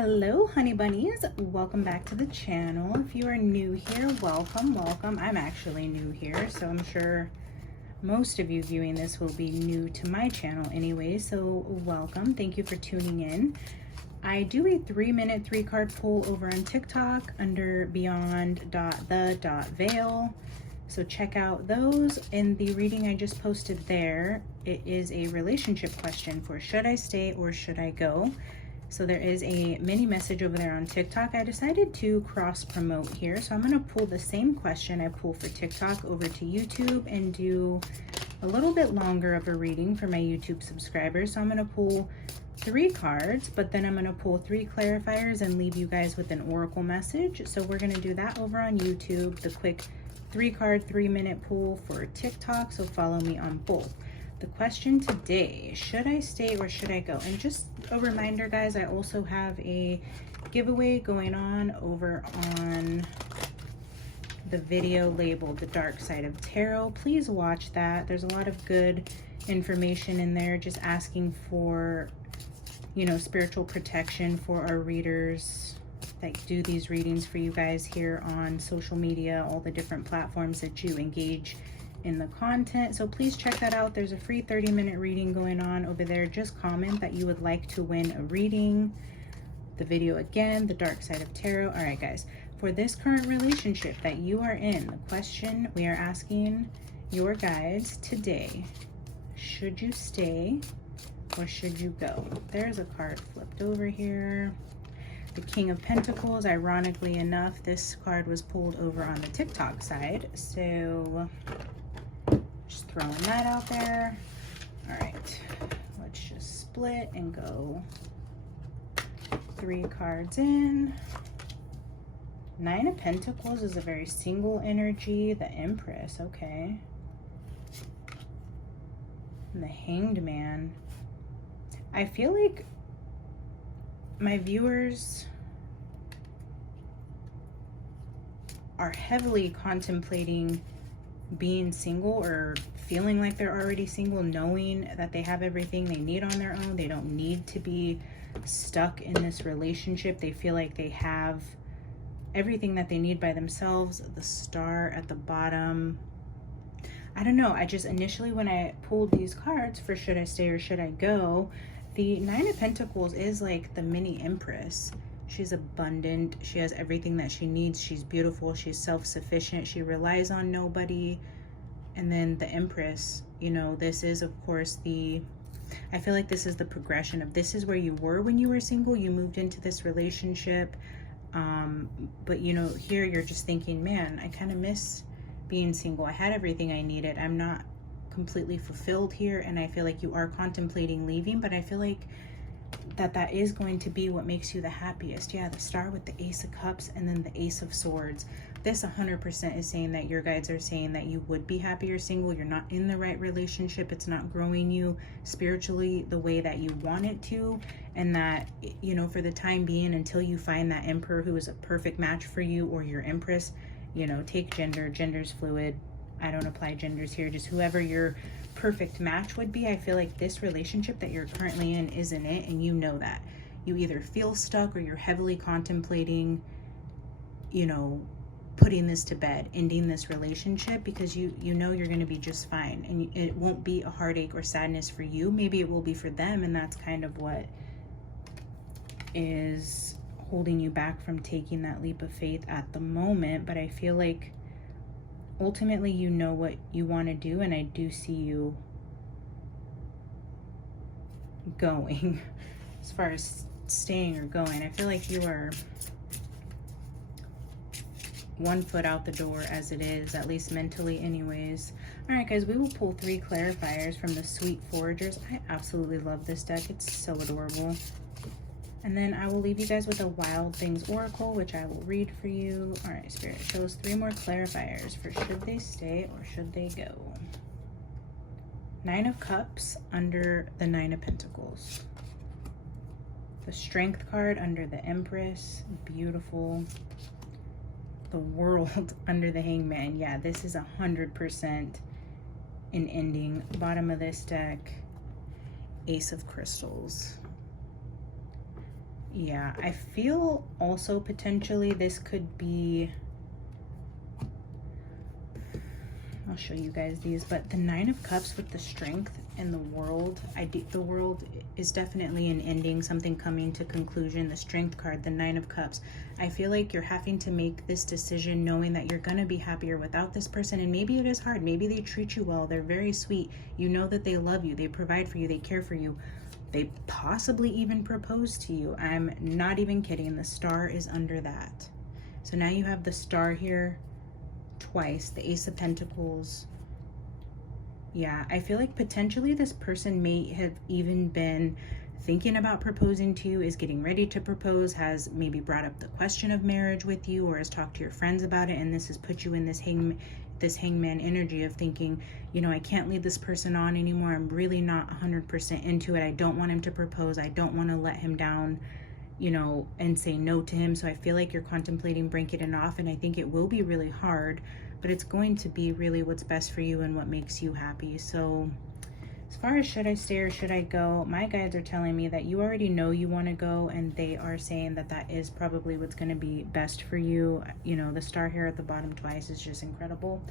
Hello honey bunnies, welcome back to the channel. If you are new here, welcome. I'm actually new here, so I'm sure most of you viewing this will be new to my channel anyway, so welcome. Thank you for tuning in. I do a 3-minute 3-card pull over on TikTok under beyond.the.veil, so check out those. In the reading I just posted there, it is a relationship question for should I stay or should I go. So there is a mini message over there on TikTok. I decided to cross promote here. So I'm going to pull the same question I pull for TikTok over to YouTube and do a little bit longer of a reading for my YouTube subscribers. So I'm going to pull 3 cards, but then I'm going to pull 3 clarifiers and leave you guys with an oracle message. So we're going to do that over on YouTube, the quick 3-card 3-minute pull for TikTok. So follow me on both. The question today, should I stay or should I go? And just a reminder, guys, I also have a giveaway going on over on the video labeled The Dark Side of Tarot. Please watch that. There's a lot of good information in there, just asking for, you know, spiritual protection for our readers that do these readings for you guys here on social media, all the different platforms that you engage in the content. So please check that out. There's a free 30-minute reading going on over there. Just comment that you would like to win a reading. The video again, The Dark Side of Tarot. All right, guys, for this current relationship that you are in, the question we are asking your guides today, should you stay or should you go? There's a card flipped over here. The King of Pentacles. Ironically enough, this card was pulled over on the TikTok side, so just throwing that out there. All right, let's just split and go 3 cards in. 9 of Pentacles is a very single energy. The Empress, okay. And the Hanged Man. I feel like my viewers are heavily contemplating being single or feeling like they're already single, knowing that they have everything they need on their own. They don't need to be stuck in this relationship. They feel like they have everything that they need by themselves. The Star at the bottom. I don't know. I just initially, when I pulled these cards for should I stay or should I go, the 9 of Pentacles is like the mini Empress. She's abundant. She has everything that she needs. She's beautiful. She's self-sufficient. She relies on nobody. And then the Empress, you know, this is, of course, I feel like this is the progression of this is where you were when you were single. You moved into this relationship. But, you know, here you're just thinking, man, I kind of miss being single. I had everything I needed. I'm not completely fulfilled here. And I feel like you are contemplating leaving, but I feel like that is going to be what makes you the happiest. Yeah, the Star with the Ace of Cups and then the Ace of Swords. This 100% is saying that your guides are saying that you would be happier single. You're not in the right relationship. It's not growing you spiritually the way that you want it to. And that, you know, for the time being, until you find that Emperor who is a perfect match for you, or your Empress, you know, take gender. Gender's fluid. I don't apply genders here. Just whoever your perfect match would be. I feel like this relationship that you're currently in isn't it, and you know that. You either feel stuck or you're heavily contemplating, you know, putting this to bed, ending this relationship, because you know you're going to be just fine, and it won't be a heartache or sadness for you. Maybe it will be for them, and that's kind of what is holding you back from taking that leap of faith at the moment. But I feel like ultimately you know what you want to do, and I do see you going. As far as staying or going, I feel like you are 1 foot out the door as it is, at least mentally anyways. All right, guys, we will pull 3 clarifiers from the Sweet Foragers. I absolutely love this deck. It's so adorable. And then I will leave you guys with a Wild Things Oracle, which I will read for you. All right, Spirit shows 3 more clarifiers for should they stay or should they go. 9 of Cups under the 9 of Pentacles. The Strength card under the Empress. Beautiful. The World under the Hangman. Yeah, this is 100% an ending. Bottom of this deck, Ace of Crystals. Yeah, I feel also potentially this could be, I'll show you guys these, but the Nine of Cups with the Strength and the World, the World is definitely an ending, something coming to conclusion. The Strength card, the Nine of Cups, I feel like you're having to make this decision knowing that you're going to be happier without this person, and maybe it is hard. Maybe they treat you well, they're very sweet, you know that they love you, they provide for you, they care for you, they possibly even propose to you. I'm not even kidding. The Star is under that. So now you have the Star here twice, the Ace of Pentacles. Yeah, I feel like potentially this person may have even been thinking about proposing to you, is getting ready to propose, has maybe brought up the question of marriage with you, or has talked to your friends about it, and this has put you in this hangman energy of thinking, you know, I can't lead this person on anymore. I'm really not 100% into it. I don't want him to propose. I don't want to let him down, you know, and say no to him. So I feel like you're contemplating breaking it off, and I think it will be really hard, but it's going to be really what's best for you and what makes you happy. So as far as should I stay or should I go, my guides are telling me that you already know you want to go, and they are saying that that is probably what's going to be best for you. You know, the Star here at the bottom twice is just incredible.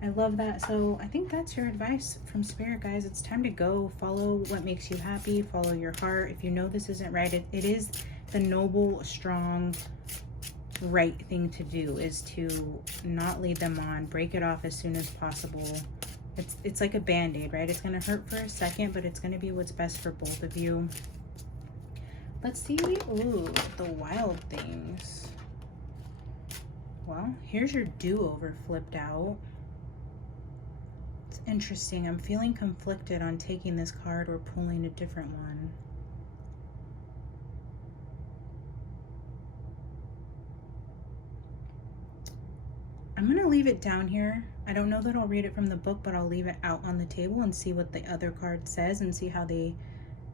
I love that. So I think that's your advice from Spirit, guys. It's time to go. Follow what makes you happy. Follow your heart. If you know this isn't right, it is the noble, strong, right thing to do, is to not lead them on. Break it off as soon as possible. It's like a band-aid, right? It's going to hurt for a second, but it's going to be what's best for both of you. Let's see. Ooh, the Wild Things. Well, here's your do-over flipped out. It's interesting. I'm feeling conflicted on taking this card or pulling a different one. I'm going to leave it down here. I don't know that I'll read it from the book, but I'll leave it out on the table and see what the other card says and see how they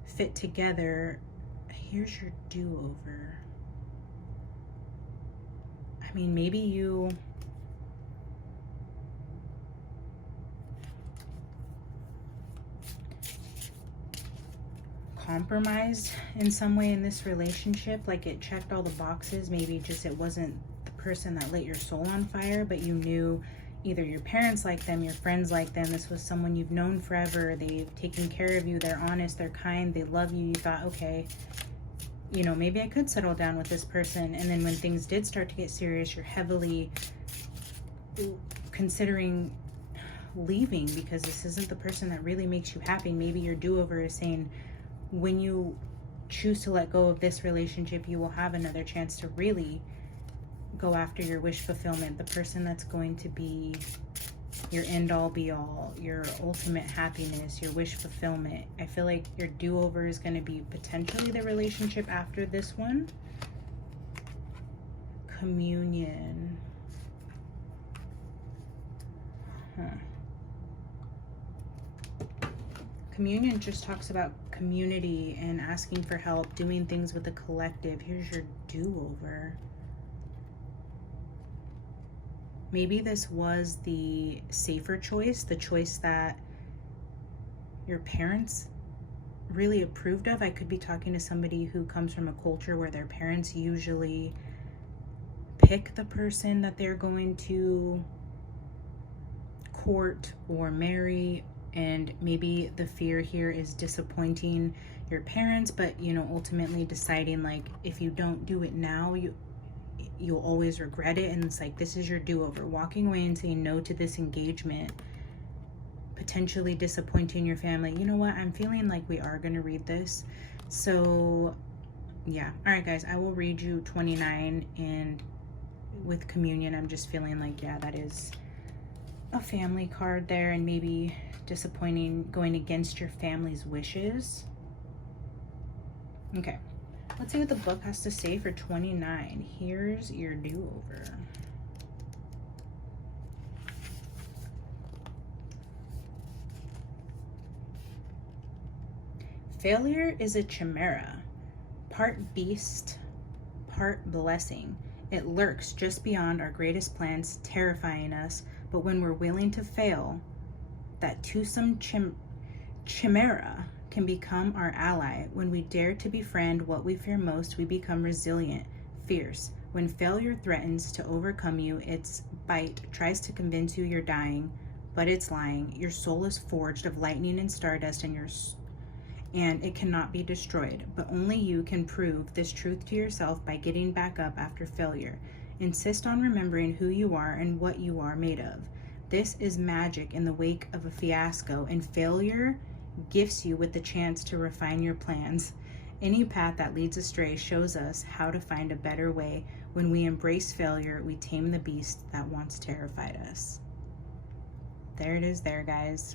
fit together. Here's your do-over. I mean, maybe you compromised in some way in this relationship, like it checked all the boxes. Maybe just it wasn't the person that lit your soul on fire, but you knew either your parents like them, your friends like them, this was someone you've known forever, they've taken care of you, they're honest, they're kind, they love you. You thought, okay, you know, maybe I could settle down with this person. And then when things did start to get serious, you're heavily considering leaving because this isn't the person that really makes you happy. Maybe your do-over is saying, when you choose to let go of this relationship, you will have another chance to really go after your wish fulfillment, the person that's going to be your end all be all, your ultimate happiness, your wish fulfillment. I feel like your do-over is going to be potentially the relationship after this one. Communion. Communion just talks about community and asking for help, doing things with a collective. Here's your do-over. Maybe this was the safer choice, the choice that your parents really approved of. I could be talking to somebody who comes from a culture where their parents usually pick the person that they're going to court or marry, and maybe the fear here is disappointing your parents, but you know, ultimately deciding like if you don't do it now, you'll always regret it. And it's like, this is your do-over, walking away and saying no to this engagement, potentially disappointing your family. You know what, I'm feeling like we are going to read this. So yeah, all right guys, I will read you 29, and with communion, I'm just feeling like, yeah, that is a family card there, and maybe disappointing, going against your family's wishes. Okay, let's see what the book has to say for 29. Here's your do-over. Failure is a chimera, part beast, part blessing. It lurks just beyond our greatest plans, terrifying us, but when we're willing to fail, that toothsome chimera can become our ally. When we dare to befriend what we fear most, we become resilient, fierce. When failure threatens to overcome you, its bite tries to convince you you're dying, but it's lying. Your soul is forged of lightning and stardust, and it cannot be destroyed. But only you can prove this truth to yourself by getting back up after failure. Insist on remembering who you are and what you are made of. This is magic in the wake of a fiasco, and failure gifts you with the chance to refine your plans. Any path that leads astray shows us how to find a better way. When we embrace failure, we tame the beast that once terrified us. There it is there, guys.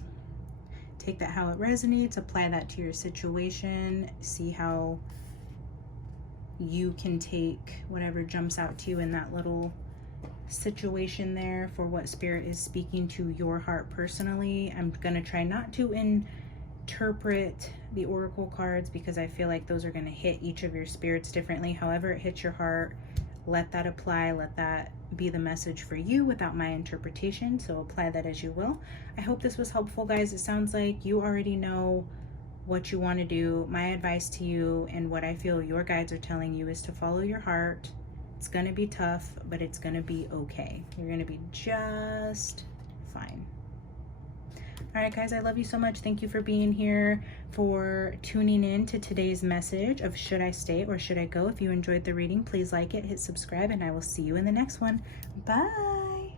Take that how it resonates, apply that to your situation, see how you can take whatever jumps out to you in that little situation there for what Spirit is speaking to your heart personally. I'm going to try not to interpret the oracle cards because I feel like those are going to hit each of your spirits differently. However it hits your heart, let that apply, let that be the message for you without my interpretation. So apply that as you will. I hope this was helpful, guys. It sounds like you already know what you want to do. My advice to you and what I feel your guides are telling you is to follow your heart. It's going to be tough, but it's going to be okay. You're going to be just fine. All right, guys, I love you so much. Thank you for being here, for tuning in to today's message of should I stay or should I go? If you enjoyed the reading, please like it, hit subscribe, and I will see you in the next one. Bye.